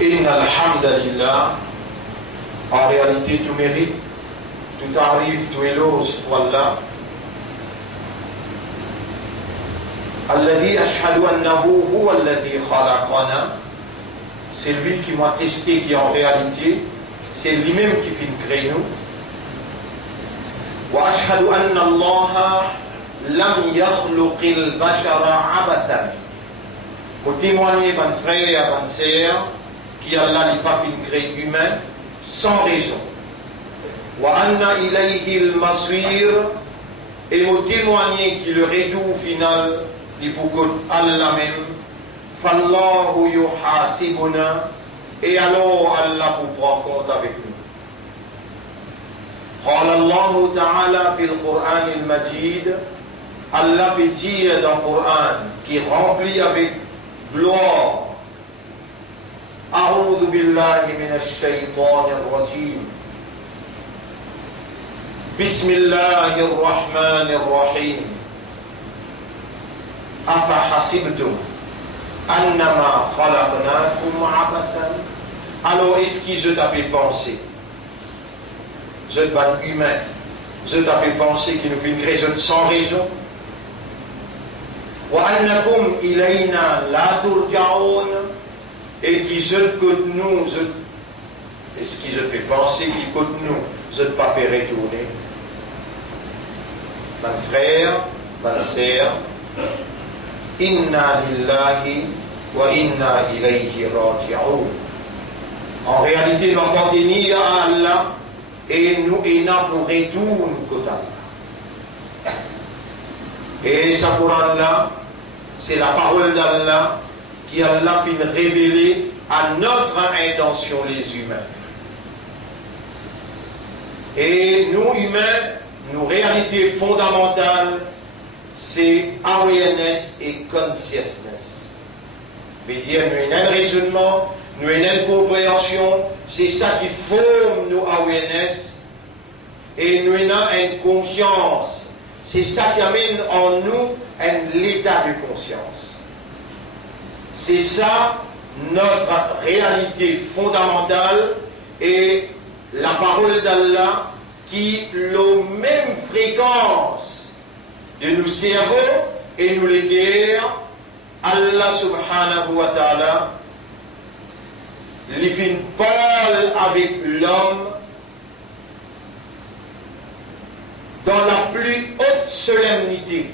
Inna alhamdulillah, en réalité tout mérite, tout arrive, tout éloge pour Allah. Alladhi ashhadu annahu huwa alladhi khalaqana, c'est lui qui m'a testé, qui en réalité, c'est lui-même qui fait créer nous. Wa ashhadu anna Allah lam yakhluqil bashara abathan. Pour témoigner, mon frère, mon sœur, qui Allah n'est pas fait créer humain sans raison. Wa anna ilayhi al-masir, et pour témoigner qui le retour final, il faut que Allah même, fallahu yuhasibuna, et alors Allah vous prend compte avec nous. قال الله تعالى في القرآن المجيد, Allah peut dire dans le Coran qui est rempli avec gloire, أعوذ بالله من الشيطان الرجيم بسم الله الرحمن الرحيم أفحسبتم أنما خلقناكم عبثا. Alors est-ce que je t'avais pensé, je t'avais humain, je t'avais pensé qu'il nous fait une raison sans raison, وأنكم إلينا لا ترجعون, et qui je que nous, est-ce que je fais penser qu'il que nous, je ne pas faire retourner. Mon frère, ma sœur, inna lillahi wa inna ilayhi raji'un. En réalité, nous appartenons à Allah et nous nous retournons côté Allah. Et ce Coran-là, c'est la parole d'Allah qui Allah fait révéler à notre intention les humains. Et nous humains, nos réalités fondamentales, c'est awareness et consciousness. C'est-à-dire, nous avons un raisonnement, nous avons une compréhension, c'est ça qui forme nos awareness, et nous avons une conscience. C'est ça qui amène en nous un état de conscience. C'est ça notre réalité fondamentale, et la parole d'Allah qui la même fréquence de nos cerveaux et nous les guerres. Allah subhanahu wa ta'ala il parle avec l'homme dans la plus haute solennité,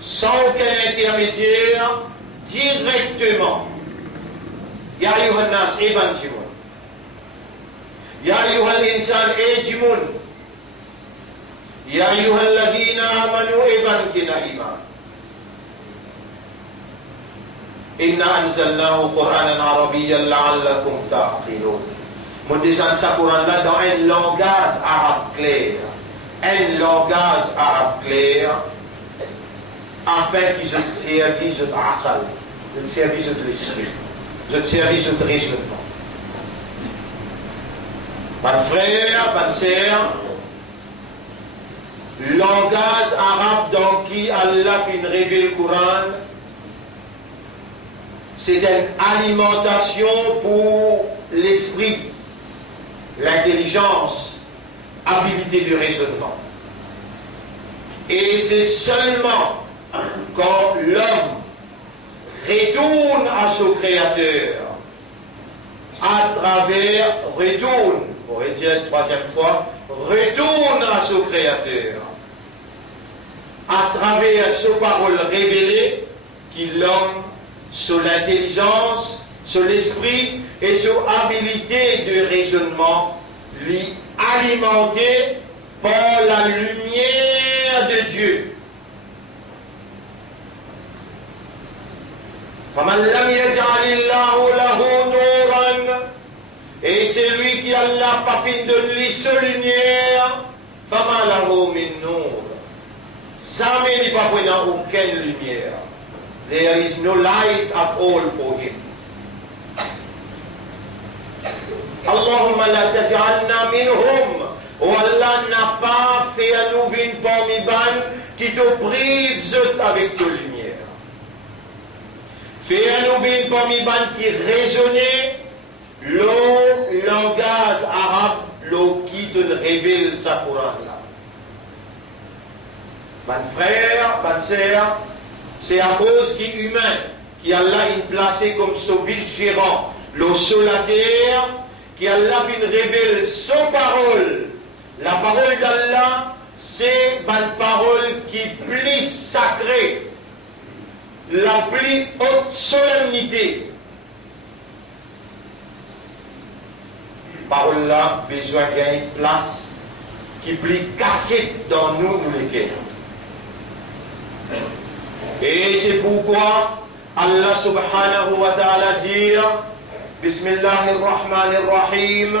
sans aucun intermédiaire, directement. Ya ayyuhan nas ibantimun, ya ayyuhal insan ejimun, ya ayyuhal ladina amanu ibankina iman. Inna anzalnahu Qur'anan arabiyyan la'allakum ta'qilun. Nous descendons ce Coran-là dans un langage arabe clair. Un langage arabe clair, afin que je te servisse de l'aqal, je te servisse de l'esprit, je te servisse de raisonnement. Mon frère, ma sœur, langage arabe dans qui Allah fait révéler le Coran, c'est une alimentation pour l'esprit, l'intelligence, habilité du raisonnement. Et c'est seulement quand l'homme retourne à son Créateur, à travers, retourne, on va dire une troisième fois, retourne à son Créateur, à travers ses paroles révélées, qui l'homme, sur l'intelligence, sur l'esprit et sur habilité de raisonnement, lui alimenté par la lumière de Dieu. Et c'est lui qui Allah pas fin de lui seule lumière. Jamais il n'y a pas aucune lumière. There is no light at all for him. Allahumma la taj'alna minhum. Oh Allah n'a pas fait à nous une parmi qui te prive avec ta lumière. Fais à nous une parmi qui raisonnait le langage arabe, le qui te révèle sa Coran là. Mon frère, ma sœur, c'est à cause qui est humain, qui Allah est placé comme son vice-gérant, le sur la terre, qui Allah vient révéler son parole. La parole d'Allah, c'est une parole qui est plus sacrée, la plus haute solennité. Parole là, besoin d'une place qui est plus cachée dans nous les cœurs. Et c'est pourquoi Allah subhanahu wa ta'ala dit Bismillahirrahmanirrahim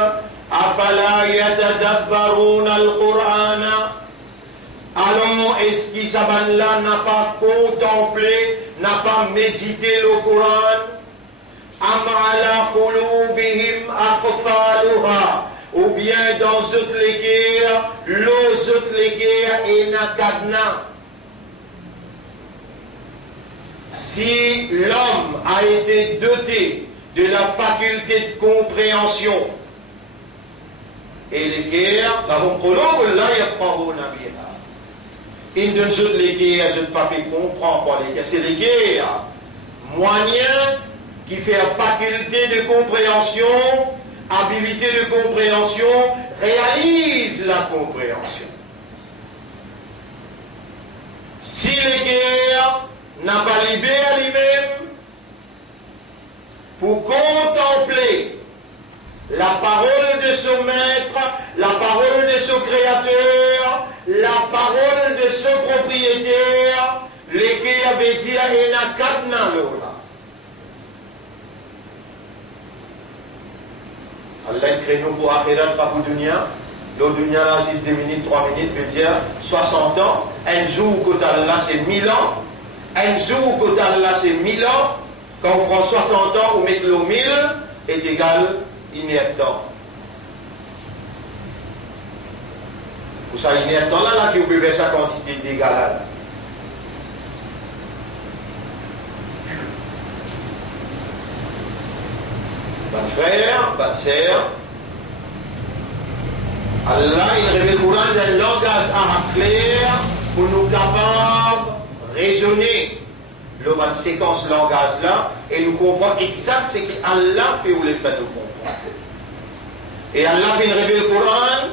Afala yatadabbarun al-Qur'an. Alors est-ce qu'ils là n'a pas contemplé, n'a pas médité le Coran? Am ala qulubihim aqfaluha. Ou bien dans toutes les guerres, les autres les guerres et nakadna. Si l'homme a été doté de la faculté de compréhension et les guerres, il ne se les guerres, je ne pas comprendre pas les guerres, c'est les guerres moyen qui fait faculté de compréhension, habilité de compréhension, réalise la compréhension. Si les guerres n'a pas libéré lui-même pour contempler la parole de son maître, la parole de son créateur, la parole de son propriétaire, lesquels avaient dit à Enakadna Lola. Allah crée nous pour Akhirat par dunya. Le dunya là, 6 minutes, 3 minutes, veut dire 60 ans. Un jour, côté Allah, c'est 1000 ans. Un jour, côté Allah, c'est 1000 ans. Quand on prend 60 ans, on met le 1000 est égal inerte temps. Pour ça, inerte temps là, qui peut faire sa quantité d'égal. Bonne frère, bonne sœur, Allah, il révèle le Coran d'un langage arabe clair pour nous capables de raisonner le séquence langage là et nous comprendre exact ce qu'Allah fait ou les fait nous comprendre. Et Allah vient révéler le Coran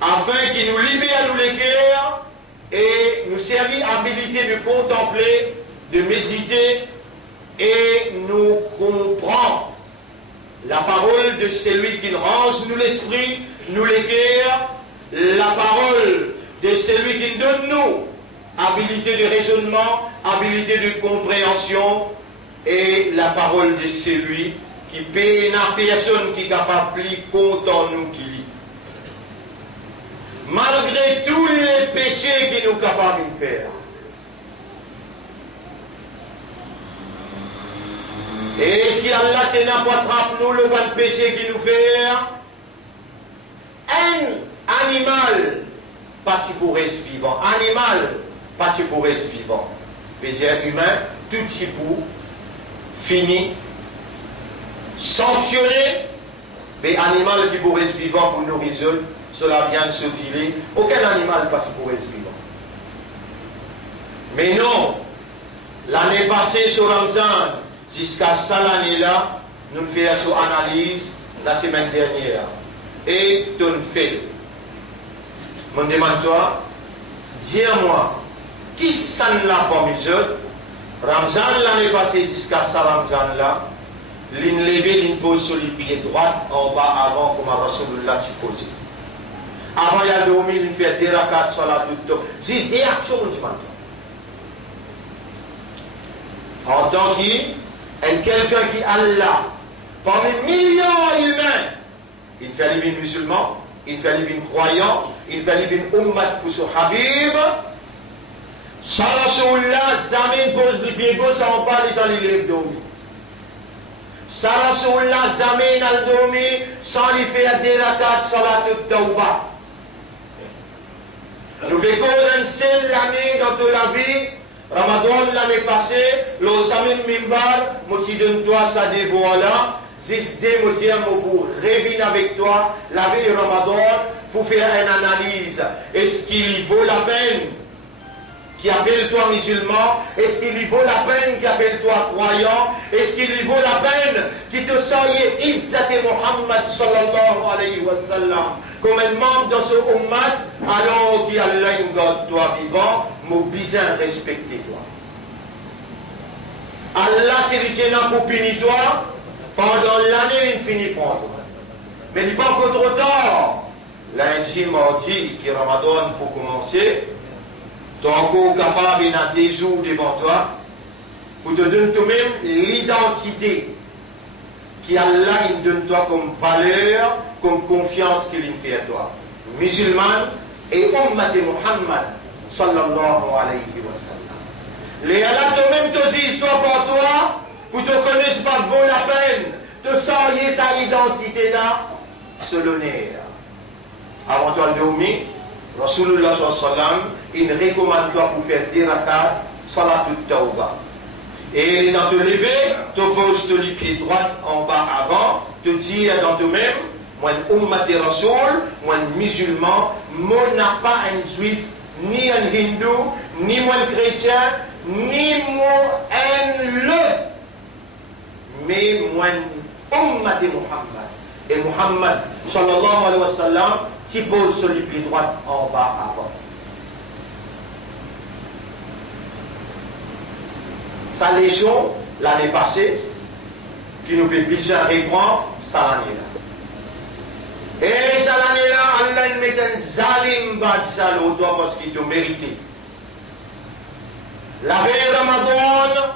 afin qu'il nous libère nous les cœurs et nous servir habilité de contempler, de méditer et nous comprendre la parole de celui qui range nous l'esprit, nous les cœurs, la parole de celui qui donne nous habilité de raisonnement, habilité de compréhension, et la parole de celui qui paye la personne qui est capable de plus content nous qui lit. Malgré tous les péchés qui nous sont capables de faire. Et si Allah n'a pas attrapé nous le bon péché qui nous fait, un animal, pas tu pourrais vivant, animal, pas tu pourrais vivant, veut dire humain, tout petit pour fini, sanctionné, mais animal qui pourrait vivant pour nourrir, cela vient de se tirer, aucun animal pas tu pourrais vivant. Mais non, l'année passée sur Ramzan, jusqu'à cette année-là, nous faisons une analyse la semaine dernière. Et ton fait. Mon demande-toi, dis-moi, qui s'en l'a parmi eux? Ramzan l'année passée jusqu'à ce Ramzan-là, l'une levée, l'une pose sur les pieds droits en bas avant, comme à Rasulullah s'y posait. Avant, il y a dormi, l'une fait des rakats sur la toute. C'est des actions, mon demande. En tant que quelqu'un qui Allah, parmi millions d'humains, il fait les musulmans, il fait les croyants, il fait les ummat pour son Habib. Sans Rasulullah, jamais pose le pied gauche, on parle dans les lèvres dormi. Sans Rasulullah, jamais dans le dormi, sans lui faire des rakats sur la toute tawba. Nous vécons une seule année dans toute la vie. Ramadan l'année passée, le Samin Mimbar, moi qui donne toi sa dévoile là, Zisdé, moi, pour revenir avec toi, la vie de Ramadan, pour faire une analyse. Est-ce qu'il y vaut la peine qui appelle-toi musulman? Est-ce qu'il lui vaut la peine qui appelle-toi croyant? Est-ce qu'il lui vaut la peine qui te soyez Izzat Muhammad sallallahu alayhi wa sallam comme un membre dans ce ummat, alors qu'il Allah garde toi vivant, mon bizarre respecter toi. Allah c'est lui pour punir toi, pendant l'année il finit par toi. Mais il n'est pas encore trop tard. Lundi, mardi, qui est Ramadan pour commencer, tu es encore capable de des jours devant toi pour te donner toi-même l'identité qui Allah il donne toi comme valeur, comme confiance qu'il fait à toi. Musulman et ummat Muhammad sallallahu alayhi wa sallam. Les Allah toi-même te dit histoire pour toi, pour te connaître pas vaut la peine de savoir sa identité là, c'est l'honneur. Avant toi de dormir, Rasulullah sallallahu alayhi wa sallam, il recommande toi pour faire des rakats, salatut tawbah. Et dans te lever, te poses les pieds droits en bas avant, te dire dans toi-même, moi ummat de Rasoul, moi musulman, moi n'a pas un juif, ni un hindou, ni moi un chrétien, ni moi un l'autre, mais moi ummat de Muhammad. Et Muhammad, sallallahu alayhi wa sallam, tu poses les pieds droits en bas avant. Sa légion, l'année passée, qui nous fait bien reprendre, ça l'année-là. Et ça l'année-là, Allah il met un zalim badsal au toi parce qu'il te mérité. La veille Ramadan,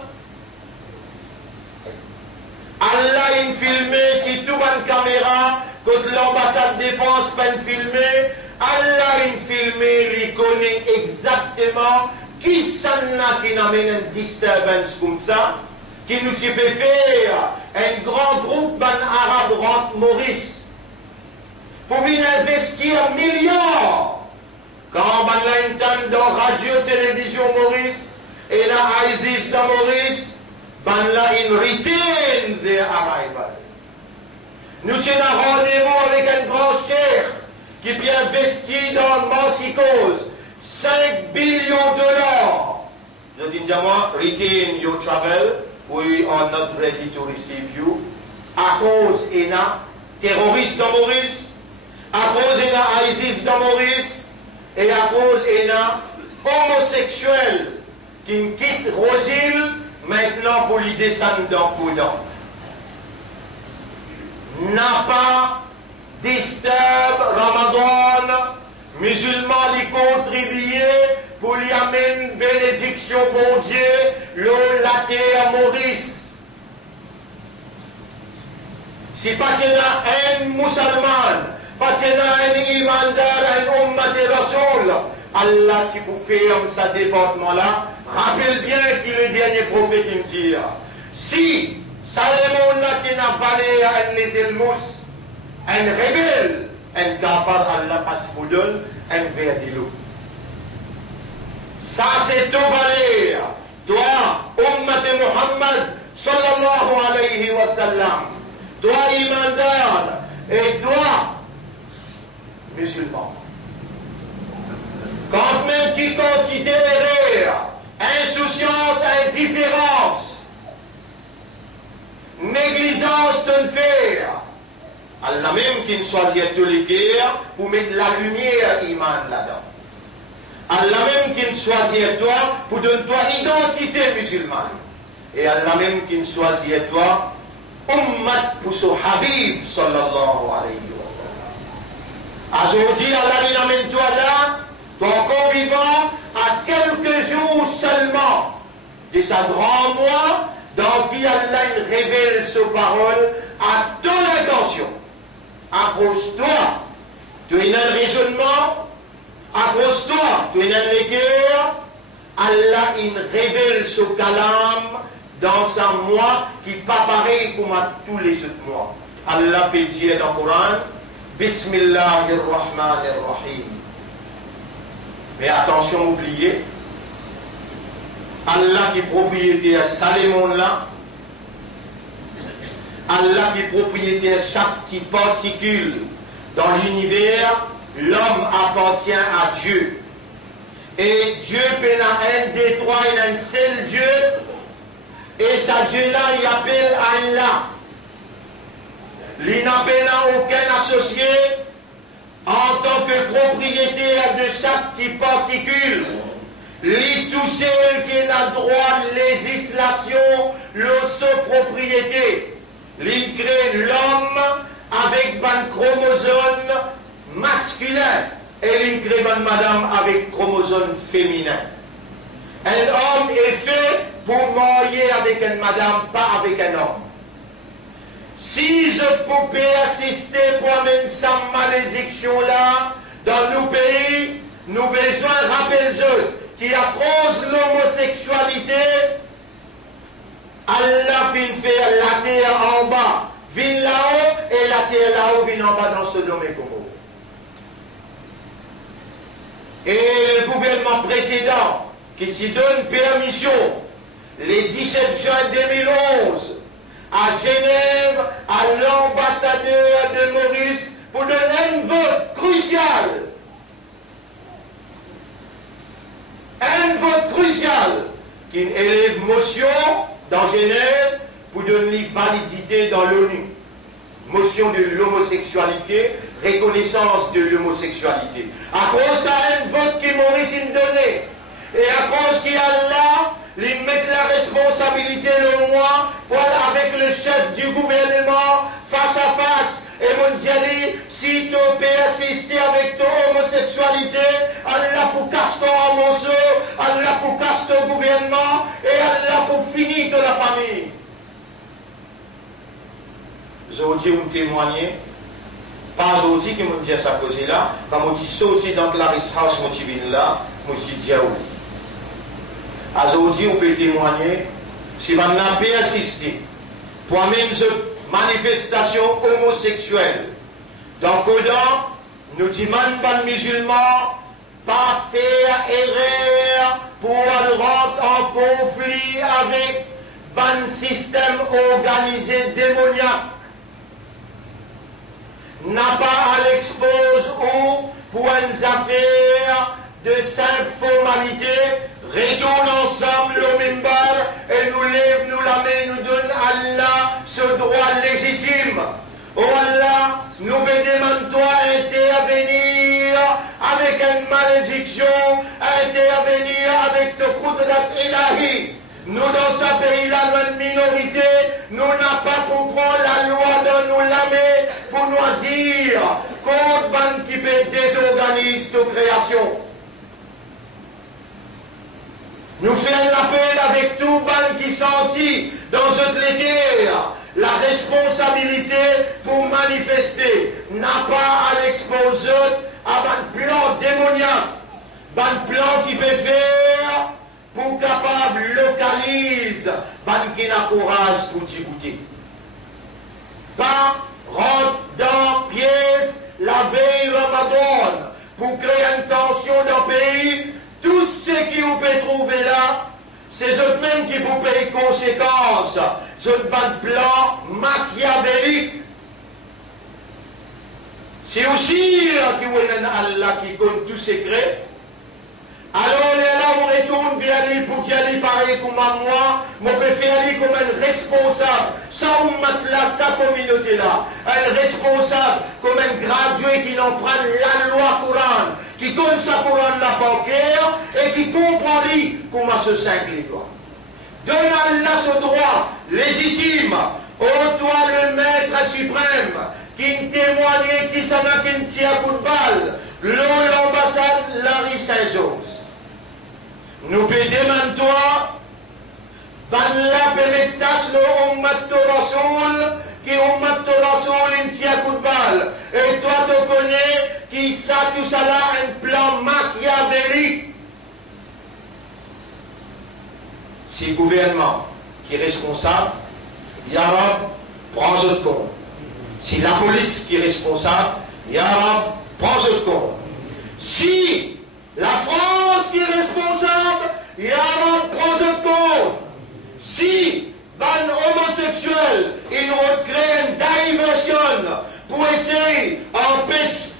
Allah il filmé, si tout une caméra, quand l'ambassade de défense peut filmer, Allah il filmé, il connaît exactement qui s'en qui n'amène une disturbance comme ça, qui nous peut faire un grand groupe arabe rentre Maurice pour venir investir milliards. Quand on entend dans radio, télévision Maurice et la ISIS dans Maurice, on là in retain their arrival. Nous tenons rendez-vous avec un grand cheikh qui peut investir dans Marsicose 5 billions de dollars. Je dis à moi, retain your travel, we are not ready to receive you. À cause il y a terroristes dans Maurice, à cause il y a ISIS dans Maurice, et à cause il y a homosexuels qui quittent Rosil maintenant pour les descendre dans Poudan. N'a pas disturb Ramadan, musulmans les contribuer pour lui amener une bénédiction, bon Dieu, l'eau, la terre, Maurice. Si pas qu'il y a un musulman, pas qu'il y a un imandar, un ummat de Rasoul, Allah qui vous ferme ce département-là, rappelle bien qu'il est le dernier prophète qui me dit, si Salomon là qui n'a pas un les elmous, un rebelle, un gafar Allah pas vous donne, un verre de l'eau. Ça c'est tout valeur. Toi, ummat Muhammad, sallallahu alayhi wa sallam, toi imandar, et toi, musulman. Quand même qui considère insouciance, indifférence, négligence de le faire, Allah même qui choisit tous les guerres pour mettre la lumière iman là-dedans. Allah même qui choisit toi pour donner toi identité musulmane. Et Allah même qui choisit toi ummat pour son Habib sallallahu alayhi wa sallam. Aujourd'hui Allah nous amène toi là, ton convivant à quelques jours seulement de sa grand mois dans qui Allah révèle sa parole à ton intention. Accroche-toi, tu es dans le raisonnement, accroche-toi, tu es dans le cœur, Allah il révèle ce kalam dans un mois qui n'est pas pareil comme à tous les autres mois. Allah peut dire dans le Coran, Bismillahirrahmanirrahim. Mais attention, oubliez, Allah qui est propriétaire Salomon là, Allah qui est propriétaire de chaque petite particule dans l'univers, l'homme appartient à Dieu. Et Dieu peut un des trois, il a un seul Dieu. Et ce Dieu-là, il appelle Allah. Il n'appelle aucun associé en tant que propriétaire de chaque petite particule. Il tout seul qui a droit de législation, l'autre propriété. Il crée l'homme avec un chromosome masculin et il crée une madame avec chromosome féminin. Un homme est fait pour marier avec une madame, pas avec un homme. Si je pouvais assister pour amener cette malédiction-là dans nos pays, nous avons besoin de rappeler qui à cause de l'homosexualité, Allah vient faire la terre en bas, vient là-haut, et la terre là-haut vient en bas dans ce domaine comme et le gouvernement précédent qui s'y donne permission, le 17 juin 2011, à Genève, à l'ambassadeur de Maurice, pour donner un vote crucial. Un vote crucial qui élève motion dans Genève pour donner validité dans l'ONU. Motion de l'homosexualité, reconnaissance de l'homosexualité. À cause de un vote qui Maurice a donné, et à cause qu'il y a là, il met la responsabilité le moi avec le chef du gouvernement face à face. Et mondiali, si tu peux assister avec ton homosexualité, Allah pour casser ton morceau, Allah pour casser ton gouvernement, et Allah pour finir de la famille. Aujourd'hui, vous témoignez, pas aujourd'hui que vous me dites ça cause là, quand vous êtes sorti dans Clarisse House, vous êtes là, vous êtes dit aujourd'hui, vous pouvez témoigner, si vous n'avez pas assisté, pour même cette manifestation homosexuelle, dans Codan, nous demandons aux musulmans pas faire erreur pour rentrer en conflit avec un système organisé démoniaque. N'a pas à l'expose ou pour une affaire de simple formalité, retourne ensemble au mimbar et nous lève, nous la main, nous donne Allah ce droit légitime. Oh Allah, nous demandons toi intervenir avec une malédiction, intervenir avec te khudrat ilahi. Nous dans ce pays-là, notre minorité, nous n'avons pas pour prendre la loi dans nos lamés pour nous agir contre ban qui peut désorganiser nos créations. Nous faisons un appel avec tout ban qui sentit dans cette guerre la responsabilité pour manifester. N'a pas à l'exposer à un plan démoniaque, un plan qui peut faire pour capable localiser ban qui n'a courage pour t'écouter. Pas rentre dans pièce la veille Ramadan pour créer une tension dans le pays. Tout ce qui vous peut trouver là, c'est eux-mêmes qui vous payent conséquences. C'est un plan machiavélique. C'est aussi qui vous Allah qui compte tout secret. Alors là, on retourne vers lui pour dire pareil comme à moi, on peut faire lui comme un responsable, ça on met là, sa communauté là, un responsable comme un gradué qui n'en prend la loi courante, qui connaît sa couronne la bancaire et qui comprend lui comment se s'incline. Donne Allah ce droit légitime, ô toi le maître suprême, qui témoigne qu'il s'en a qu'une tire à coup de balle, l'ambassade Larry Saint-Jose. Nous peut demander toi, Allah permettas le ummat Rasoul, qui ummat Rasoul une tire à coup de balle. Et toi tu connais qui ça tout ça là un plan machiavélique. Si le gouvernement qui est responsable, Yarab, prends ce compte. Si la police qui est responsable, Yarab, prends ce compte. Si la France qui est responsable, Yarab, prends ce compte. Si ban homosexuel, il recrée essayer empêcher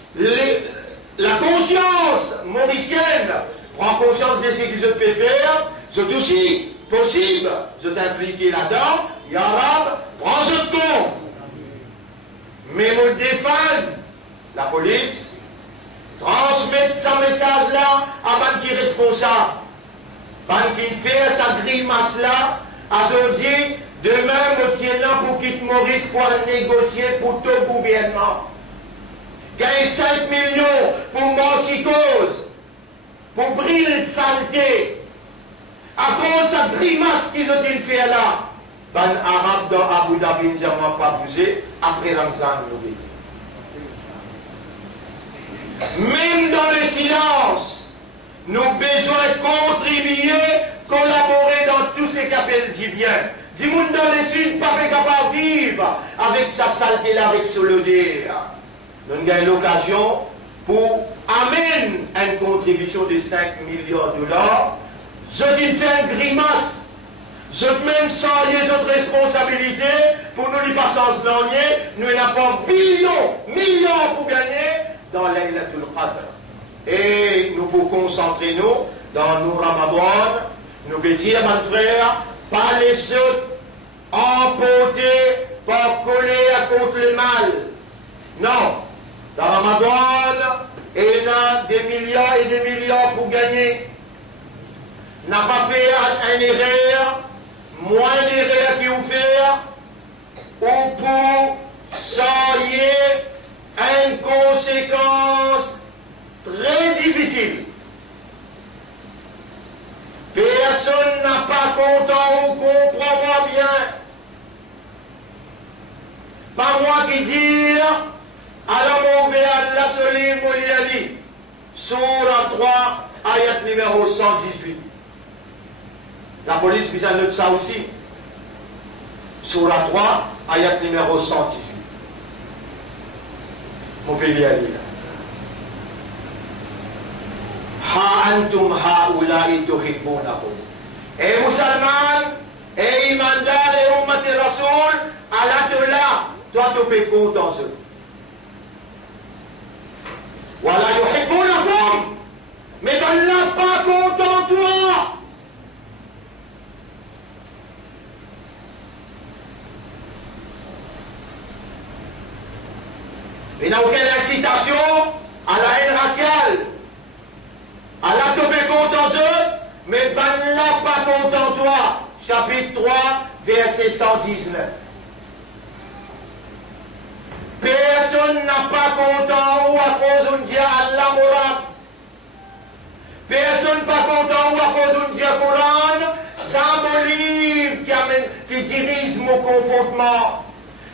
la conscience mauricienne, prend conscience de ce que je peux faire, c'est aussi possible de t'impliquer là-dedans, Yarab, prends ce compte. Mais me défendre, la police, transmettre ce message-là à ban qui est responsable. Ban qui fait sa grimace-là, à se dire, demain, me tiens pour quitter Maurice pour négocier pour tout gouvernement. Gagne 5 millions pour Manchicose, pour briller saleté. À cause de sa grimace qu'ils ont fait là, ban arabe dans Abu Dhabi, nous n'avons pas bougé, après Ramzan, nous dit. Même dans le silence, nous avons besoin de contribuer, collaborer dans tout ce qu'appelle dit bien. Du monde dans le sud, pas capable de vivre avec sa saleté là, avec ce lodeur. Nous avons l'occasion pour amener une contribution de 5 millions de dollars. Je dis faire une grimace. Je même sans les autres responsabilités pour nous les passer dernier, nous n'avons millions pour gagner dans Laylatul Qadr. Et nous pouvons concentrer nous dans nos Ramadan, nous pouvons dire, mon frère, pas les autres emportés pour coller à contre le mal. Non. Dans Ramadan, il y a des milliards et des milliards pour gagner. N'a pas fait un erreur, moins d'erreur qu'il vous fait, ou pour soyez une conséquence très difficile. Personne n'a pas content ou comprend pas bien. Pas moi qui dis, alors mon Allah se livre, mon lui a dit, Surah 3, ayat numéro 118. La police vise à noter ça aussi. Surah 3, ayat numéro 118. Mon pays a dit là. Ha antum haula'i tuhibbunahum. Et musulmans, et imandar, et ummati rasoul, Allah te l'a, toi tu peux compter en eux. Voilà, yuhibbunakum, mais tu n'as pas content toi. Il n'y a aucune incitation à la haine raciale. Allah te fait content eux, mais tu n'as pas content toi. Chapitre 3, verset 119. Personne n'a pas content ou à cause d'un dia Allah Mourad. Personne n'a pas content ou à cause d'un dia Coran, symbolique qui dirige mon comportement.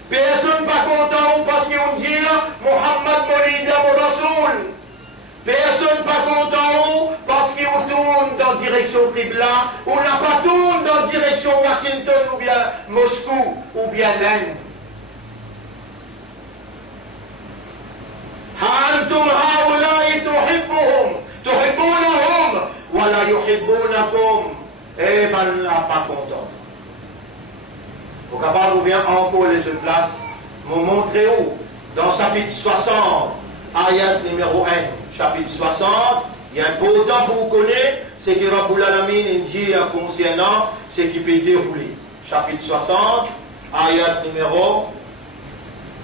Personne n'a pas content ou parce qu'on dit Muhammad Moulida mon Rasoul. Personne n'a pas content ou parce qu'on tourne dans la direction Qibla ou n'a pas tourne dans la direction Washington ou bien Moscou ou bien l'Inde. أنتم هؤلاء تحبونهم ولا يحبونكم. Eh ben là, pas content. Au capable ou bien encore les autres places, m'ont montré où? Dans chapitre 60, ayat numéro 1, chapitre 60, il y a un beau temps pour vous connaître, c'est que Rabbul Alamin dit concernant ce qui peut dérouler. Chapitre 60, ayat numéro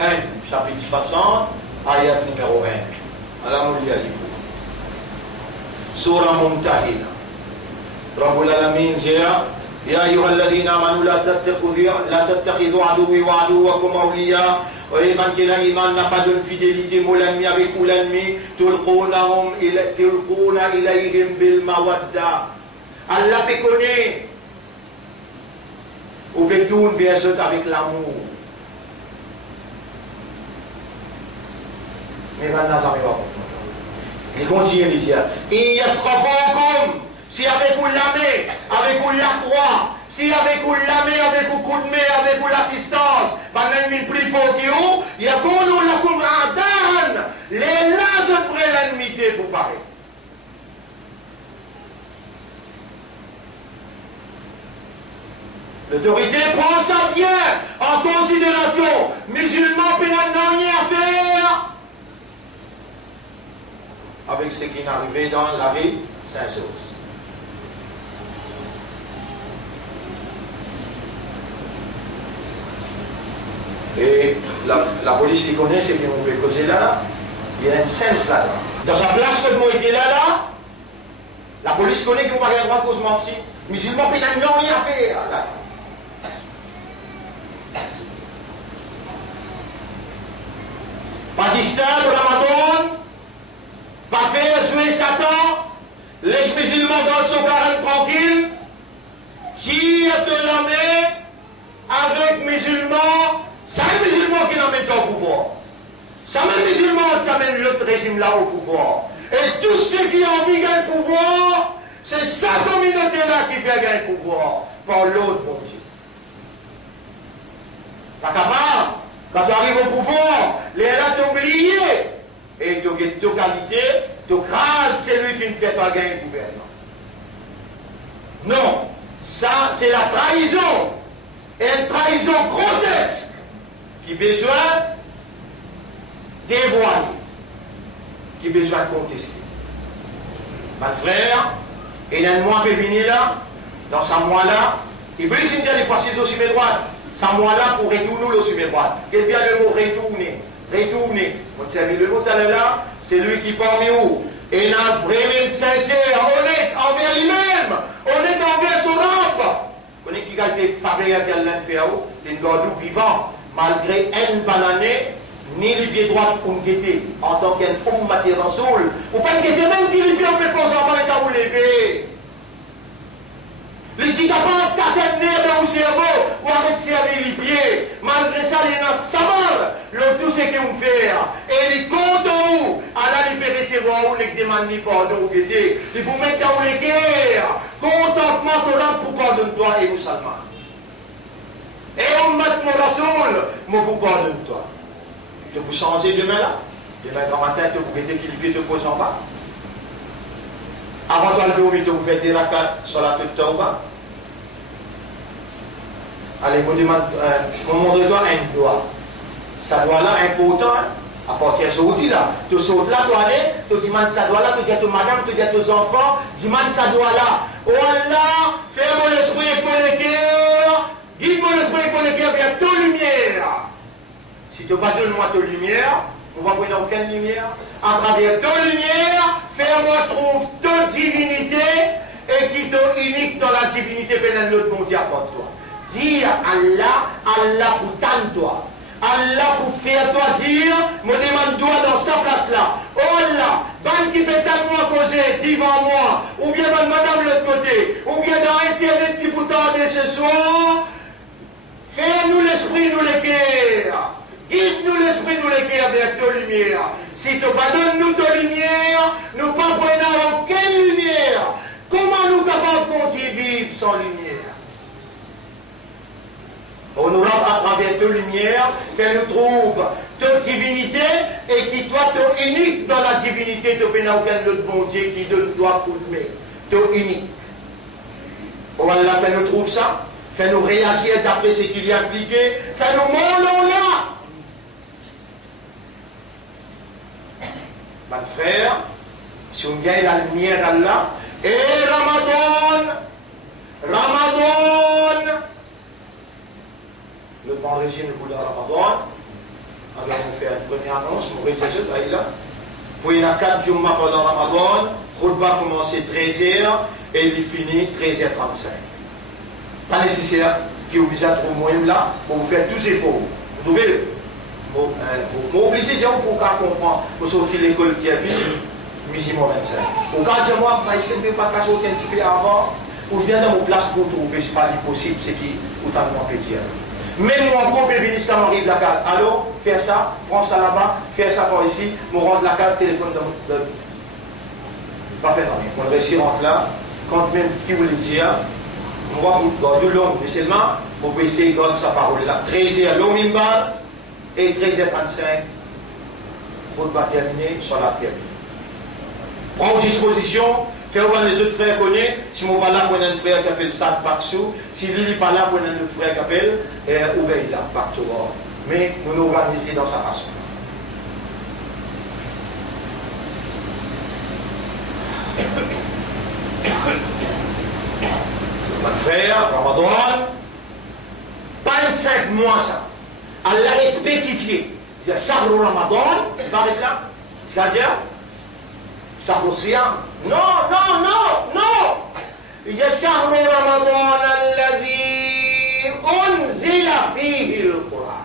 1, chapitre 60, ayat numéro 1. Allah nous dit Surah Mumtahina. Rabbul Alamin dit يا أيها الذين آمنوا لا تتخذوا عدوي وعدوكم أولياء وإيمان كلا إيمان نقد فيدélité مولمي avec l'ennemi تلقون إليهم بالمودة. Allah peut connaître ou peut tourner vers eux avec l'amour. Mais maintenant ça ne va pas. Il continue de dire il y a trois fois si avec vous la main, avec vous la croix, si avec vous la main, avec vous coup de main, avec vous l'assistance, pendant une plus fort que vous, il y a qu'on nous la comme Adan, les là de près l'ennemité pour parler. L'autorité prend ça bien en considération. Musulmans, il n'a rien à faire avec ce qui est arrivé dans la rue Saint-Sauce. Et la police qui connaît, c'est qu'on peut causer là, il y a une sens là. Dans sa place que moi était là, la police connaît qu'on va rien droit cause menti. Musulmans, il n'a rien à faire là. Pakistan, pour Ramadan, va faire jouer Satan, les musulmans dans son carême tranquille, tire de la main avec musulmans, c'est un musulman qui l'emmène au pouvoir. C'est un musulman qui amène l'autre régime là au pouvoir. Et tous ceux qui ont envie de gagner le pouvoir, c'est sa communauté-là qui fait gagner le pouvoir par l'autre bon Dieu. Pas capable. Quand tu arrives au pouvoir, les là t'oubliés. Et tu as ta qualité, tu crases celui qui ne fait pas gagner le gouvernement. Non, ça c'est la trahison. Et une trahison grotesque qui a besoin dévoiler, qui a besoin de contester. Mon frère, il y a un mois qui est venu là, dans sa mois là, il veut dire qu'il passe aussi mes droits. Sa mois là pour retourner aussi mes droits. Quel bien le mot retourner? Retourner. On s'est le mot tout à l'heure là, c'est lui qui parmi nous. Et n'a vraiment sincère, honnête envers lui-même, honnête envers son homme. On est qui a été fabriqué à l'inférieur, il doit nous vivant, malgré une banane, ni les pieds droits pour guetter, en tant qu'un homme matière en soul, ou pas guetter même qui les pieds on peut pas en parler dans les pieds. Les petits capables de casser le nez dans le cerveau, ou avec servir les pieds, malgré ça, il y a sa mort, tout ce qu'on fait, et les comptes en haut, à la libérer ses voix, ou les demande pardon, ou guetter, ils vous mettent dans les guerres, contentement Torah pour pardonne-toi et vous salma. Et on met mon rasoul, mon vous pardonne-toi. Tu vous changer demain là, demain grand matin, tu vous mettez qu'il pied te pose en bas. Avant de dormir, vous faites des rakats sur la tête en bas. Allez, vous demandez, montre-toi un doigt. Ça doit là important, à partir de ce outil là. Tu sautes là, tu allais, tu demandes ça doit là, tu dis à ton madame, tu dis à tes enfants, demande ça doit là. Oh Allah, fais-moi l'esprit pour le cœur, guide-moi l'esprit pour le cœur vers ta lumière. Si tu n'as pas donné-moi ta lumière, on va voir aucune lumière. À travers ta lumière, fais-moi trouver ta divinité et qui te unique dans la divinité pénale de notre monde pour toi. Dire Allah, Allah pour t'en-toi. Allah pour faire toi dire, me demande-toi dans sa place là. Oh Allah, ban qui peut tellement causer devant moi, ou bien ban madame de l'autre côté, ou bien dans Internet qui vous tente ce soir, fais-nous l'esprit, nous les cœurs. Guide-nous l'esprit, nous les cœurs vers ta lumière. Si tu pardonnes nous ta lumière, nous ne prenons aucune lumière. Comment nous capables de continuer vivre sans lumière? On nous rend à travers ta lumière, qu'elle nous trouve ta divinité et qui toi t'es unique dans la divinité, tu n'as aucun autre bon Dieu qui donne toi pour nous. T'es unique. Oh Allah, fais-nous trouver ça, fais-nous réagir d'après ce qu'il y a impliqué, fais-nous mollons là. Mon frère, si on gagne la lumière d'Allah, et Ramadan, le bon régime pour le Ramadan, alors on fait une première annonce, on réfléchit là. Pour il y a 4 jours pendant Ramadan, Khutbah commence 13h et il finit 13h35. Pas nécessaire que vous visez à trouver moins là pour vous faire tous les efforts. Vous devez vous obligez pour qu'on comprenne, pour sortir l'école qui a vu, musulman 25. Au cas de moi, je ne peux pas sortir un petit peu avant, ou bien dans mon place pour trouver, ce n'est pas possible, c'est qui, autant de moi peut dire. Même moi, encore, le ministre m'arrive la case. Alors, fais ça, prends ça là-bas, fais ça par ici, me rendre la case, téléphone de. Pas faire rien. On va essayer de rentrer là, quand même, qui vous le dire, on va dans du long, mais seulement, on peut essayer de garder sa parole là. 13h, l'homme et 13h35, route va terminer sur la terre. Prends disposition, Faire les autres frères connaissent, si je ne suis pas là pour un frère qui appelle Sad Paksou, si lui n'est pas là pour un frère qui appelle Oubeida Paktou. Mais nous nous organisons dans sa façon. Mon frère, Ramadan, 25 mois ça. Allah est spécifié. C'est chaque Ramadan, il va être là. C'est-à-dire, chaque Siyam. Non, non, non, non. Il y a chaque Ramadan, alladhi unzila fihi al-Qur'an.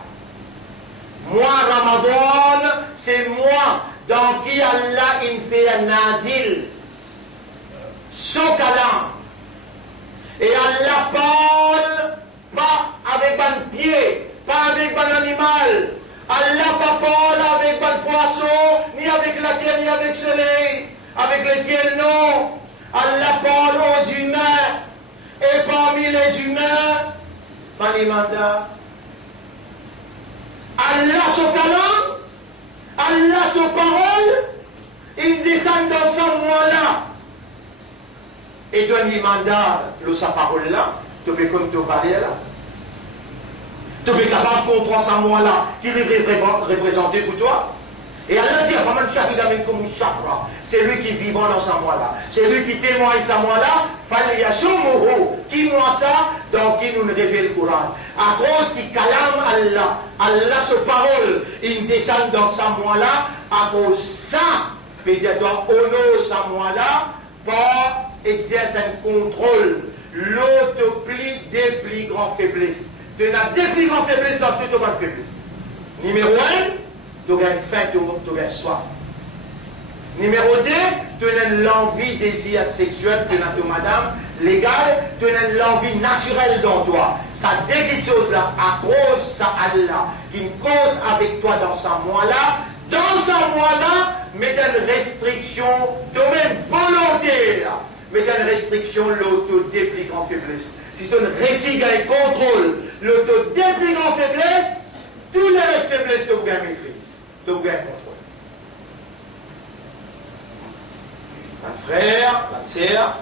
Mois Ramadan, c'est moi dans qui Allah il fait un nazil. Son kalam. Et Allah parle pas avec un pied, pas avec un animal. Allah pas parle avec un poisson, ni avec la terre, ni avec le soleil, avec le ciel, non. Allah parle aux humains. Et parmi les humains, Manimanda, Allah son kalam, Allah son parole, il descend dans ce mois-là. Et donne le mandat de sa parole-là, tu peux comme tu parler là. Tu peux capable de comprendre ce mois-là, qui est représenté pour toi. Et Allah dit, c'est lui qui vit dans ce mois-là. C'est lui qui témoigne ce mois-là. Qui moi ça, donc qui nous révèle le Coran. À cause qu'il calame Allah, Allah sa parole, il descend dans ce mois-là, à cause ça, peut-être toi honore ce mois-là, pour exercer un contrôle, l'autoplie des plus grandes faiblesses. Tu as des plus grandes faiblesses dans toutes les grandes faiblesses. Numéro 1, tu as faim, tu as soif. Numéro 2, tu as l'envie, désir sexuel, tu as madame légale, tu as l'envie naturelle dans toi. Ça déguise choses-là, à cause de Allah, qui cause avec toi dans ce mois-là. Dans ce mois-là, mais une restriction, domaine volontaire, mais une restriction, l'autodépli en faiblesse. Si tu résigne et contrôle l'autodépli en faiblesse, toutes les restes faiblesses que vous avez maîtrise, que vous avez contrôle. Un frère, ma sœur,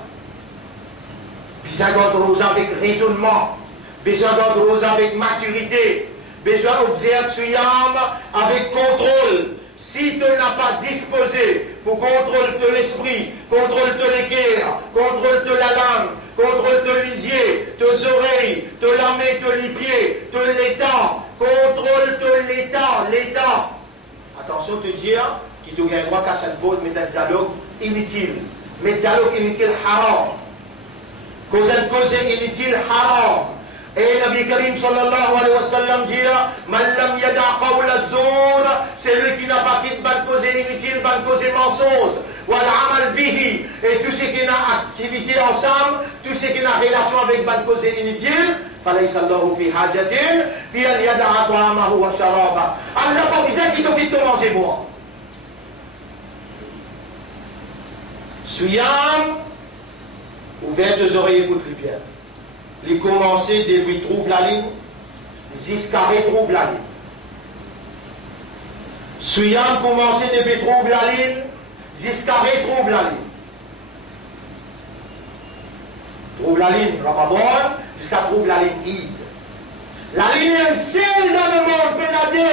besoin d'entrer avec raisonnement, besoin d'entrer avec maturité, besoin d'observer Suyam avec contrôle. Si tu n'as pas disposé pour contrôler de l'esprit, contrôle de l'équerre, contrôle de la langue, contrôle de l'isier, de oreilles, de la main, de les pieds, de l'état, contrôle de l'état. Attention, te dire qu'il te gagne droit qu'à cette pause, mais un dialogue inutile. Mais dialogue inutile, haram. Cause inutile, haram. Et Nabi Karim sallallahu alayhi wa sallam dit Man lam yada qawla zour, c'est lui qui n'a pas quitté bonne cause inutile, bonne cause mensonge. Wal amal bihi, et tout ce qui n'a activité ensemble, tout ce qui n'a relation avec bonne cause inutile, falaysa Allahu fi hajatin, fi an yada'a ta'amahu wa sharaba. Allah pas besoin qu'il te manger boire. Suyam, ouvert tes oreilles, écoute les bien. Il commençait depuis trouve la ligne, jusqu'à retrouve la ligne. Suyam commençait depuis trouve la ligne, jusqu'à retrouve la ligne. Trouve la ligne, Ramadan, jusqu'à trouve la ligne Eid. La ligne est seule dans le monde, pénadé.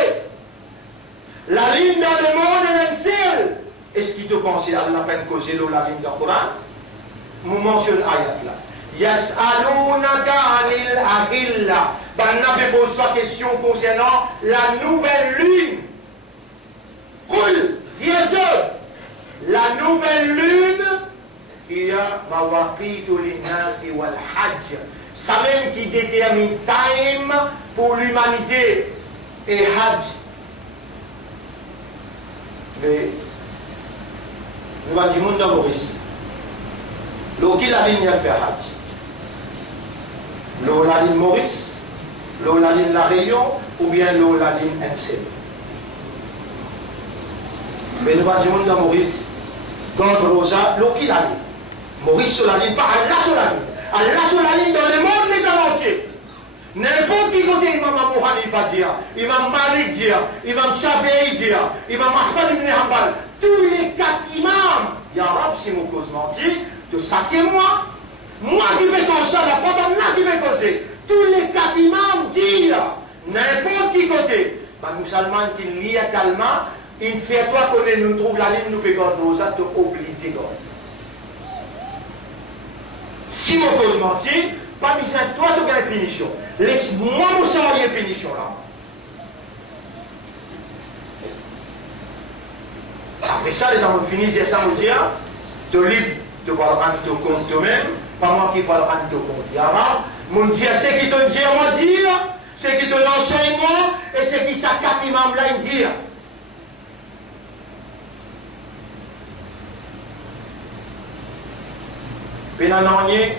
La ligne dans le monde est seule. Est-ce qu'il te pense à la peine causer la ligne dans le Coran? Nous mentionnons l'ayat là. Yas'alunaka anil ahilla. Ben, n'a fait pose la question concernant la nouvelle lune. Qul, dis-le. La nouvelle lune, il y a mawaqitu linnasi wal hajj. Ça même qui détermine time pour l'humanité et hajj. Mais, nous avons dit monde dans Maurice. L'eau qui la ligne a fait hajj. L'eau la ligne Maurice, l'eau la ligne La Réunion, ou bien l'eau la ligne NC. Mais nous avons dit monde dans Maurice. Contre Rosa, l'eau qui la ligne. Maurice sur la ligne, pas Allah sur la ligne. Allah sur la ligne dans le monde est entier. N'importe qui côté Imam Abu Hanifa dire, Imam Malik dire, Imam Shafi'i dire, Imam Ahmad ibn Hanbal, tous les 4 imams, ya Rab, si mon cause menti, de ça c'est moi. Moi qui vais comme ça, la pendant là qui vais causer. Tous les quatre imams disent, n'importe qui côté. Bah, nous seulement qui lit calmement, il fait toi qu'on nous trouve la ligne, nous payons nos actes obligés. Si mon cause mentir, pas besoin de toi de gagner punition. Laisse-moi vous sortir punition là. Après ça, les gens finissent de ça, vous dire, tu es libre de rendre ton compte toi-même, pas moi qui vais rendre ton compte. Yara, mon Dieu, c'est qui te dit à moi dire, c'est qui te l'enseigne moi, et c'est qui ça quatre imams là, il dit. Pénananier,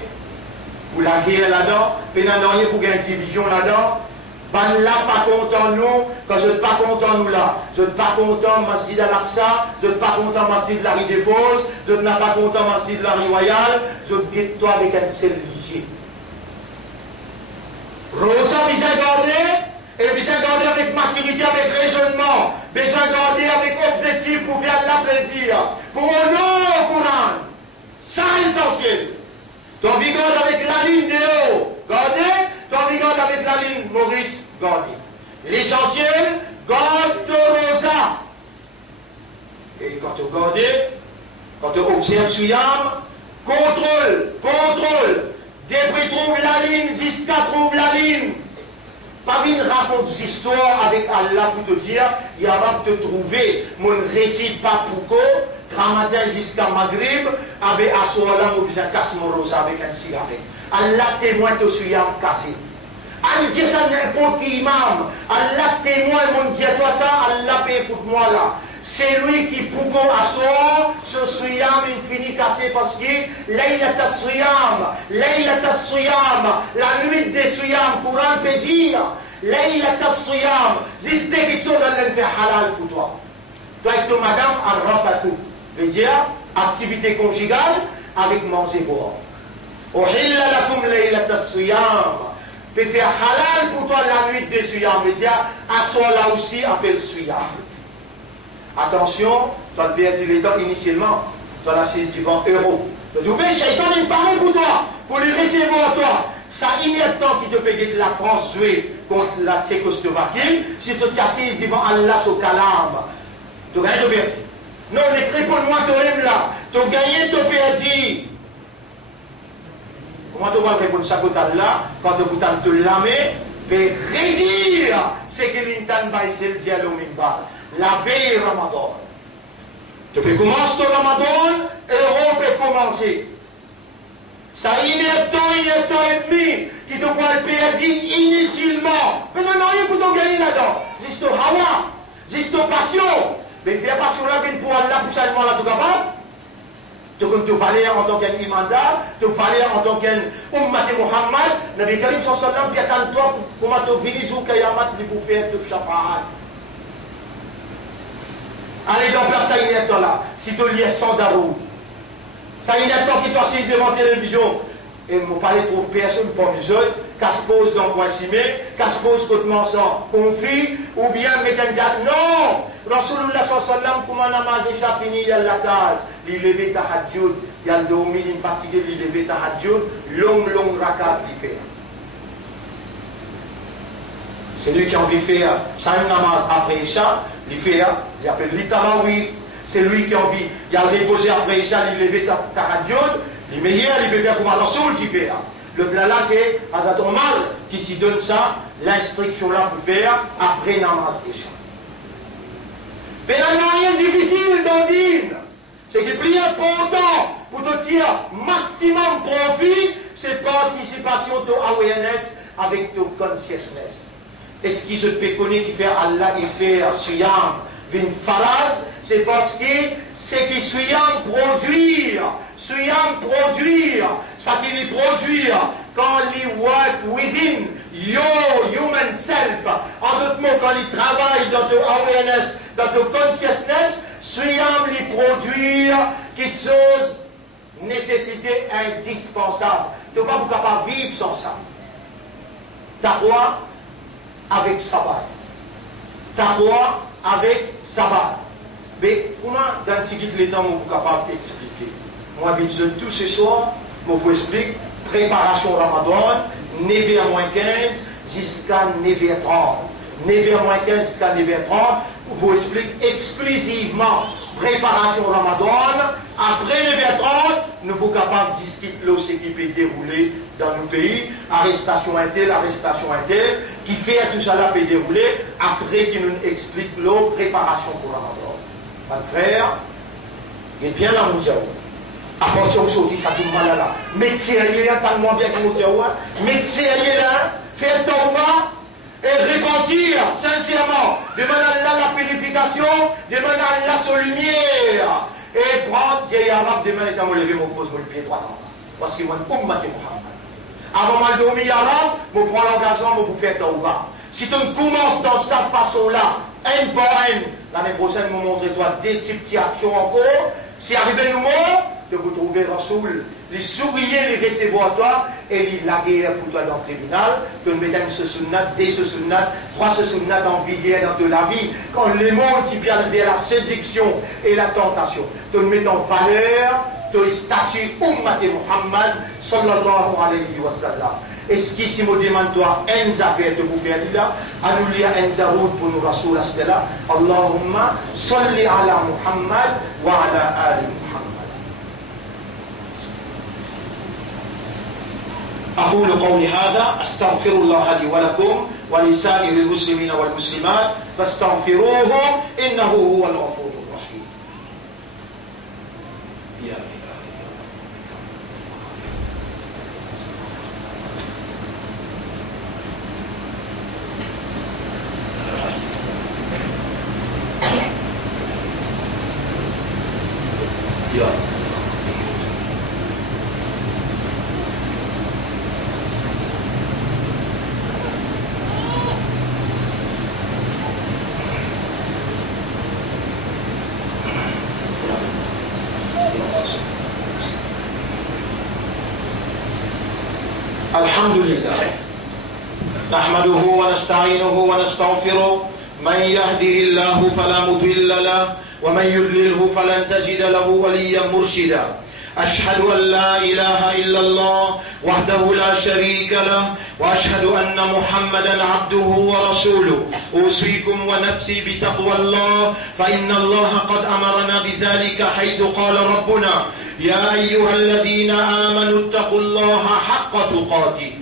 pour la guerre là-dedans, pénananier pour gagner une division là-dedans. Ben là, pas content nous, quand je ne suis pas content nous là. Je ne suis pas content Masjid Al-Aqsa, je ne suis pas content Masjid de la rue des Fosses, je ne suis pas content Masjid de la rue Royale, je dis toi avec un seul lycée. Rosa, besoin de garder, et besoin de garder avec maturité, avec raisonnement, besoin de garder avec objectif pour faire de la plaisir, pour honorer au Coran. Ça, essentiel. Ton vigueur avec la ligne de haut, gardez. Ton vigueur avec la ligne Maurice, gardez. L'essentiel, garde ton rosa. Et quand tu gardes, quand tu observes Suyam, contrôle. Depuis trouve la ligne, jusqu'à trouve la ligne. Pas une raconte d'histoire avec Allah pour te dire, il y a te trouver, mon récit pas pour grand matin jusqu'à Maghrib, avec Assoala, mon besoin casse mon rosa avec un cigarette. Allah témoin te suis cassé. Allah dit ça n'importe qui imam. Allah témoin, mon Dieu, toi ça, Allah paye pour moi là. C'est lui qui pouvait asseoir ce suyam infini cassé parce que Laylat as-Suyam, la nuit des suyam, Coran peut dire, Laylat as-Suyam, juste quelque chose Allah fait halal pour toi. Toi et toi madame, al-Rafatou, veut dire activité conjugale avec manger boire. Uhilla lakum Laylat as-Suyam, peut faire halal pour toi la nuit des suyam, veut dire asseoir là aussi appelle suyam. Attention, tu as perdu les temps initialement, tu as la saisie du vent euro. Tu as Shaitan, il parle pour toi, pour lui recevoir toi. Ça, il y a temps qui te paye de la France jouer contre la Tchécoslovaquie, si tu as saisi devant Allah au calame. Tu as gagné, tu as perdu. Non, les réponds-moi, tu es là. Tu as gagné, tu as perdu. Comment tu vas répondre ça pour là, quand tu as te lamer, mais rédire ce que l'intan baïsel dit à l'omimba. La veille Ramadan. Tu peux commencer ton Ramadan et l'Europe peut commencer. Ça, il y a temps et demi qui te voit le perdre inutilement. Mais non, rien pour te gagner là-dedans. Juste au hawa, juste aux passion. Mais faire passion là, pour Allah, pour seulement là, tout capable. Tu valais en tant qu'un imandar, tu valais en tant qu'un Ummat Muhammad, Nabi Karim sallallahu qui attend toi pour comment tu finis au Kayamat pour faire tout shafa'at. Allez dans place ça, il y a temps là. Si tu lis sans darou. Ça, il y a temps qui t'as essayé devant la télévision. Et mon palais trouve personne pour les autres. Qu'à se pose dans le coin cimé, qu'à se pose contre mensonge confit, ou bien mettre un diable. Non! Rasulullah sallallahu comment namaz est fini, il y a la case. Il levé tahajjud, il y a le dormi, il fatigué, il levé tahajjud, long rakat, il fait. C'est lui qui a envie de faire 5 namaz après Isha, il fait, il appelle l'Itamawi. C'est lui qui a envie, il a reposé après Isha, il levé tahajjud, il meilleur, il peut faire comme Rasoul, il fait. Le plan là, c'est Adat Omar qui t'y donne ça, l'instruction là pour faire après namaz Isha. Mais il n'y a rien de difficile dans l'île. C'est que le plus important pour te tirer maximum profit, c'est participation de awareness avec ton consciousness. Est-ce qu'il se peut connaître qui fait Allah et faire Suyam d'une phrase, c'est parce que c'est qui Suyam produire. Suyam produire, ça qui lui produire quand il work within your human self. En d'autres mots, quand il travaille dans ton awareness, dans ton consciousness, Suyam lui produire quelque chose, nécessité indispensable. Tu ne vas pas capable vivre sans ça. Taqwa avec sabbat. Taqwa avec sabbat. Mais comment dans ce guide les temps vous capable d'expliquer? Moi, je dis tout ce soir, je vous explique, préparation Ramadan, 9h-15 jusqu'à 9h30. 9h-15 jusqu'à 9h30, je vous explique exclusivement préparation Ramadan. Après 9h30, nous sommes capables de discuter ce qui peut dérouler dans nos pays. Arrestation intel, qui fait tout cela peut dérouler après qu'il nous explique l'autre préparation pour Ramadan. Mon frère, il est bien là, nous avons. À partir de sortir, ça fait mal là. Médecin, il est tellement bien que nous avons. Médecin, il est là, faire tauba et repentir sincèrement. Demander à Allah la purification, demander à Allah sa lumière. Et prendre des arabes demain et à me lever mon pose, mon pied droit. Parce que moi, Ummat Muhammad. Avant de dormir arabe, je prends l'engagement pour faire tauba. Si tu commences dans cette façon-là, un par un, l'année prochaine, je vais montrer toi des petites actions encore. Si arrivé nous mort, de vous trouver Rasoul, les sourire, les recevoir toi, et les laguer pour toi dans le tribunal, que nous mettons ce sunnat, des ce sunnat, trois ce sunnat en vigueur dans toute la vie, quand le monde qui vient vers la séduction et la tentation, que nous mettons en valeur, le statut Ummat Muhammad, sallallahu alayhi wa sallam. Est-ce qu'ici, me demande toi, un affaire de vous faire là, à nous lire un daroud pour nous Rasoul à ce là, Allahumma salli ala Muhammad wa ala ali Muhammad. أقول قولي هذا أستغفر الله لي ولكم ولسائر المسلمين والمسلمات فاستغفروه إنه هو الغفور الرحيم. يا إلهي يا الحمد لله نحمده ونستعينه ونستغفره من يهده الله فلا مضل له ومن يضلله فلن تجد له وليا مرشدا أشهد أن لا إله إلا الله وحده لا شريك له وأشهد أن محمدا عبده ورسوله أوصيكم ونفسي بتقوى الله فإن الله قد أمرنا بذلك حيث قال ربنا يا أيها الذين آمنوا اتقوا الله حق تقاته.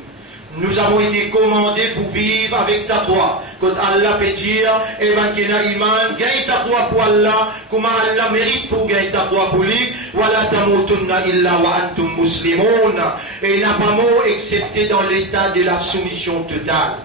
Nous avons été commandés pour vivre avec taqwa. Quand Allah peut dire, eh ben, qu'il y a iman, gagne taqwa pour Allah, comment Allah mérite pour gagner taqwa pour lui, wala tamutunna illa wa antum muslimun. Et il n'a pas mot excepté dans l'état de la soumission totale.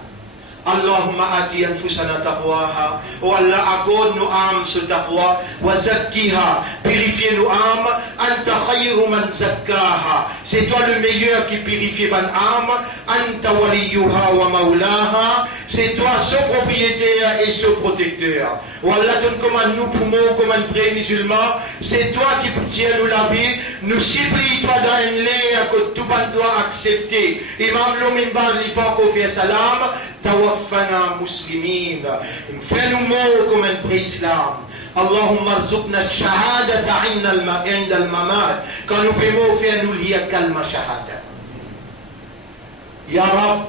Allahumma ati anfusana taqwaha. Oh Allah, accorde nos âmes ce taqwa. Wa zakkiha. Purifie nos âmes. Anta khayru man zakkaha. C'est toi le meilleur qui purifie mon âme. Anta waliyuha wa maulaha. C'est toi son propriétaire et son protecteur. Oh Allah, donne comme un nous poumons, comme un vrai musulman. C'est toi qui tiens nous la vie. Nous supplie toi dans un l'air que tout le monde doit accepter. Imam Lominbar, il pas qu'on fait salam. توفنا مسلمين فنو موكم من الإسلام اللهم ارزقنا الشهادة عند الممات كانوا بمو فينو هي كلمة شهادة يا رب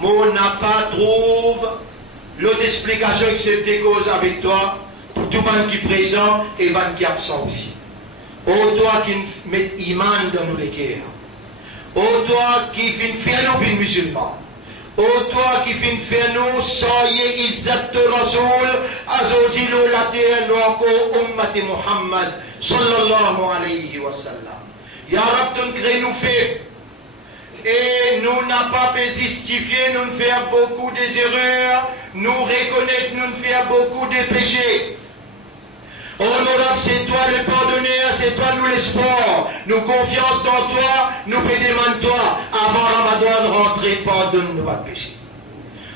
mon n'a pas trouve l'autre explication excepté cause avec toi pour tout le monde qui est présent et le qui est absent aussi. Oh toi qui met iman dans nos cœurs, oh toi qui fait nous des musulmans, oh toi qui fait nous soyez izzat Rasoul azodilo la terre encore ummat Muhammad sallallahu alayhi wa sallam. Ya Rab ton crée nous fait et nous n'a pas pu justifier, nous faire beaucoup des erreurs, nous reconnaître, nous faire beaucoup de péchés. Honorable, c'est toi le pardonneur, c'est toi nous l'espoir. Nous confiance dans toi, nous demandons toi, avant Ramadan, rentrer, pardonne-nous pas de péché.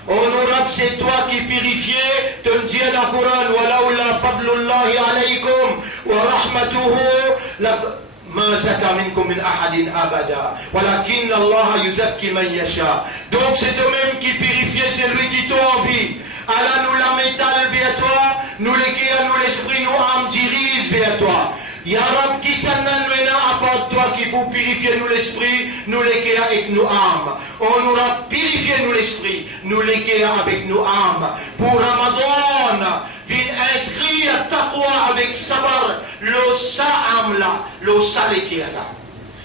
Honorable, c'est toi qui purifies, ton Dieu dans le Coran, walaoula fadlullahi alaykum, wa rahmatuhu, ما زكى منكم من أحد أبدا ولكن الله يزكي من يشاء. Donc c'est toi-même qui purifie celui qui t'a envie. Allah nous la métal vers toi, nous les guerres, nous l'esprit, nous âmes dirigent vers toi. Ya Rab, qui s'en a apporte-toi qui pour purifier nous l'esprit, nous l'équer avec nos âmes. On nous a purifié nous l'esprit, nous l'équer avec nos âmes. Pour Ramadan, viens inscrire taqwa avec sabar, le sa âme là, le sa l'équer là.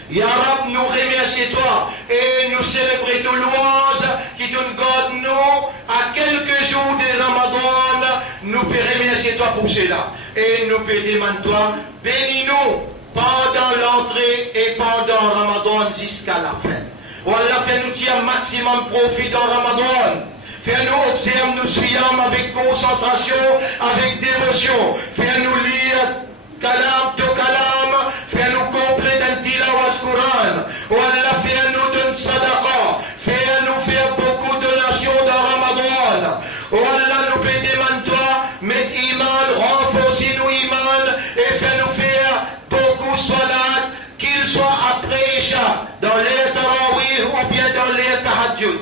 Ya Rab, nous remercions toi et nous célébrons ton louange qui te garde nous à quelques jours de Ramadan. Nous peut remercier toi pour cela et nous peut demander toi, bénis-nous pendant l'entrée et pendant Ramadan jusqu'à la fin. Voilà, fais-nous tirer maximum profit dans Ramadan. Fais-nous observer, nous suivons avec concentration, avec dévotion. Fais-nous lire kalam to kalam, fais-nous compléter d'un tilawat Quran. Voilà, fais-nous donner sadaqa, fais-nous faire beaucoup de donations dans Ramadan. Voilà, nous pédémane toi, mettre iman, renforcer nous iman et fais-nous faire beaucoup salat, qu'il soit après Isha, dans les tarawih ou bien dans les tahajjud.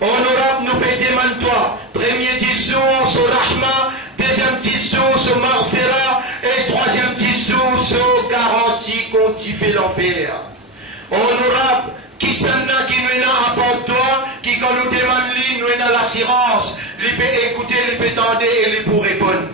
Honorable, nous pédémane toi, premier 10 jours sur Rahma, deuxième 10 jours sur Marfira et troisième 10 jours sur garantie qu'on t'y fait l'enfer. Honorable, qui s'en a qui nous a apporté toi, qui quand nous demande lui, nous a l'assurance, lui peut écouter, lui peut tendre et lui peut répondre.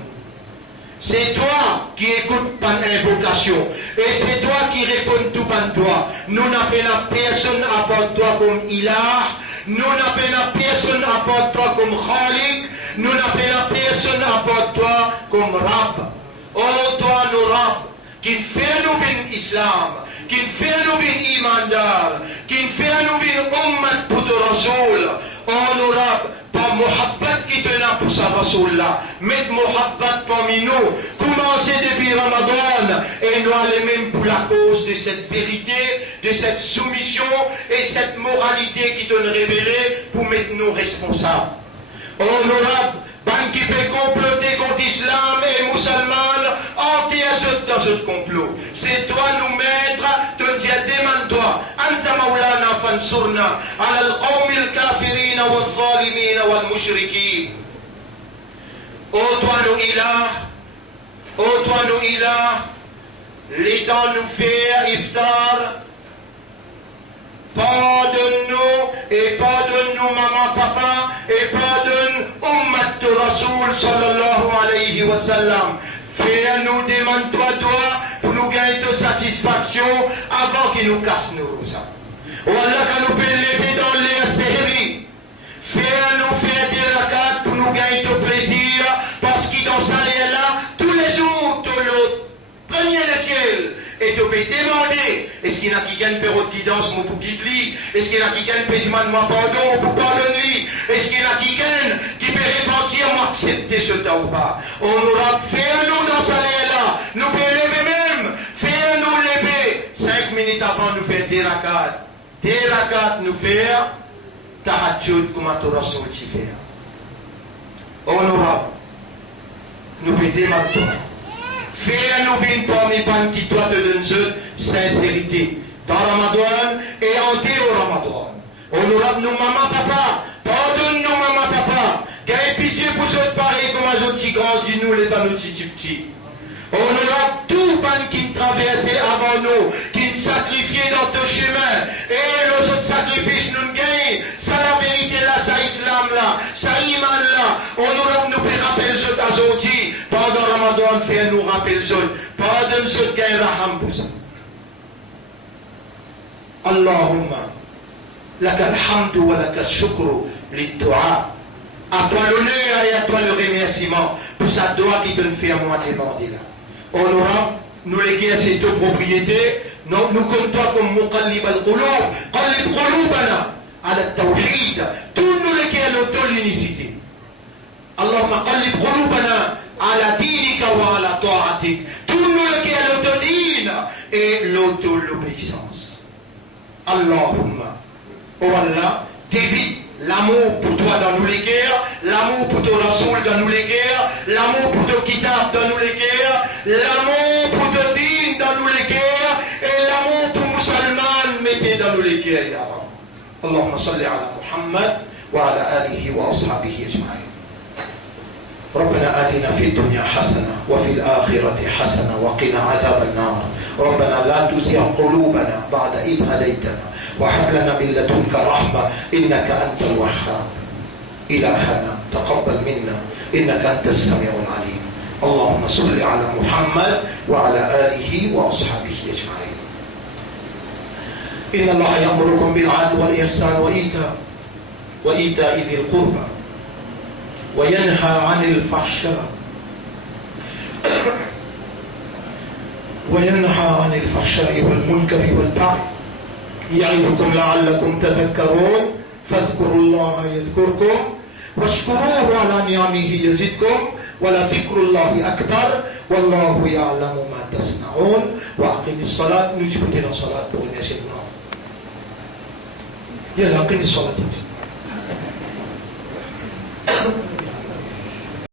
C'est toi qui écoutes par invocation et c'est toi qui réponds tout par toi. Nous n'appelons personne à part toi comme Ilah, nous n'appelons personne à part toi comme Khalik, nous n'appelons personne à part toi comme Rab. Oh toi nos Rab, qui fait nous bin Islam, qui fait nous bin Imandar, qui fait nous bin Ummat pour le Rasoul. Oh nos Rab, pas Muhabbat qui te n'a pour sa Rasoul là, mais Muhabbat parmi nous. Commencez depuis Ramadan et nous allons même pour la cause de cette vérité, de cette soumission et cette moralité qui te révélée pour mettre nous responsables. Honorable, ban qui peut comploter contre l'islam et musulmans, entier dans ce complot. C'est toi nous maître, te dire demande-toi, anta maulana fansurna, ala al-qawmi al-kafirina wal-zalimina wal-mushrikin. Ô toi nous ilah, ô toi nous ilah, les temps nous faire iftar, pardonne-nous et pardonne-nous maman, papa et pardonne Ummat Rasoul sallallahu alayhi wa sallam. Fais-nous demande-toi pour nous gagner de satisfaction avant qu'il nous casse nos rosas. Voilà quand nous pouvons lever dans les séries. Fais-nous faire des rakats pour nous gagner de plaisir parce qu'il dans ça là tous les jours, tout le premier le ciel. Et tu peux demander, est-ce qu'il y en a qui gagnent période qui danse mon pour guide lui? Est-ce qu'il y en a qui gagnent paisement de ma pardon pour pardonner lui? Est-ce qu'il y en a qui gagnent, qui peut repentir, moi accepter ce temps ou pas? On aura fait nous dans ce là, nous pouvons lever même, faire nous lever, 5 minutes avant nous faire des rakats nous faire, tahajjud comme tu Rasoul t'y faire. On aura, nous pouvons demander. Fais-nous une parmi pan qui doit te donner sincérité dans Ramadan et en dehors Ramadan. Honorable nous maman papa, pardonne-nous maman papa, gagne pitié pour ceux pareil comme un autre qui grandit nous les panneaux petits. Honorable tout pan qui traversait avant nous, qui sacrifiait dans ton chemin, et les autres sacrifices nous gagnent, ça la vérité là, ça islam là, ça iman là. Honorable nous peut rappeler ce aujourd'hui, pendant Ramadan, fait nous rappeler ce, pardonne ce gagne raham pour ça. Allahumma, laka alhamdu wa laka shukru, l'iddoa. À toi l'honneur et à toi le remerciement pour sa doigt qui te le fait à moi demander là. Honorable, nous les guerres c'est deux propriétés, nous comme toi comme muqallib al-qulub, qallib qulubana ala tawhid, tous nous les guerres l'auto-l'unicité. Allahumma qallib qulubana ala dinika wa ala ta'atik, tous nous les guerres l'auto-dîne et l'auto-l'obéissance. Allahumma, oh Allah, dévie l'amour pour toi dans nous les guerres, l'amour pour ton Rasoul dans nous les guerres, l'amour pour ton Kitab dans nous les guerres, l'amour pour ton Din dans nous les guerres, et l'amour pour musulmans mettez dans nous les guerres, ya Rab. Allahumma salli ala Muhammad wa ala alihi wa ashabihi ajma'in. ربنا آتنا في الدنيا حسنة وفي الآخرة حسنة وقنا عذاب النار. ربنا لا تزغ قلوبنا بعد إذ هديتنا وهب لنا من لدنك رحمة إنك أنت الوهاب. إلهنا تقبل منا إنك أنت السميع العليم. اللهم صل على محمد وعلى آله وأصحابه أجمعين. إن الله يأمركم بالعدل والإحسان وإيتاء ذي القربى وينهى عن الفحشاء والمنكر والبغي يعظكم لعلكم تذكرون. فاذكروا الله يذكركم واشكروه على نعمه يزدكم ولذكر الله أكبر والله يعلم ما تصنعون. وأقم الصلاة. نجيب لنا صلاة يلا أقم الصلاة.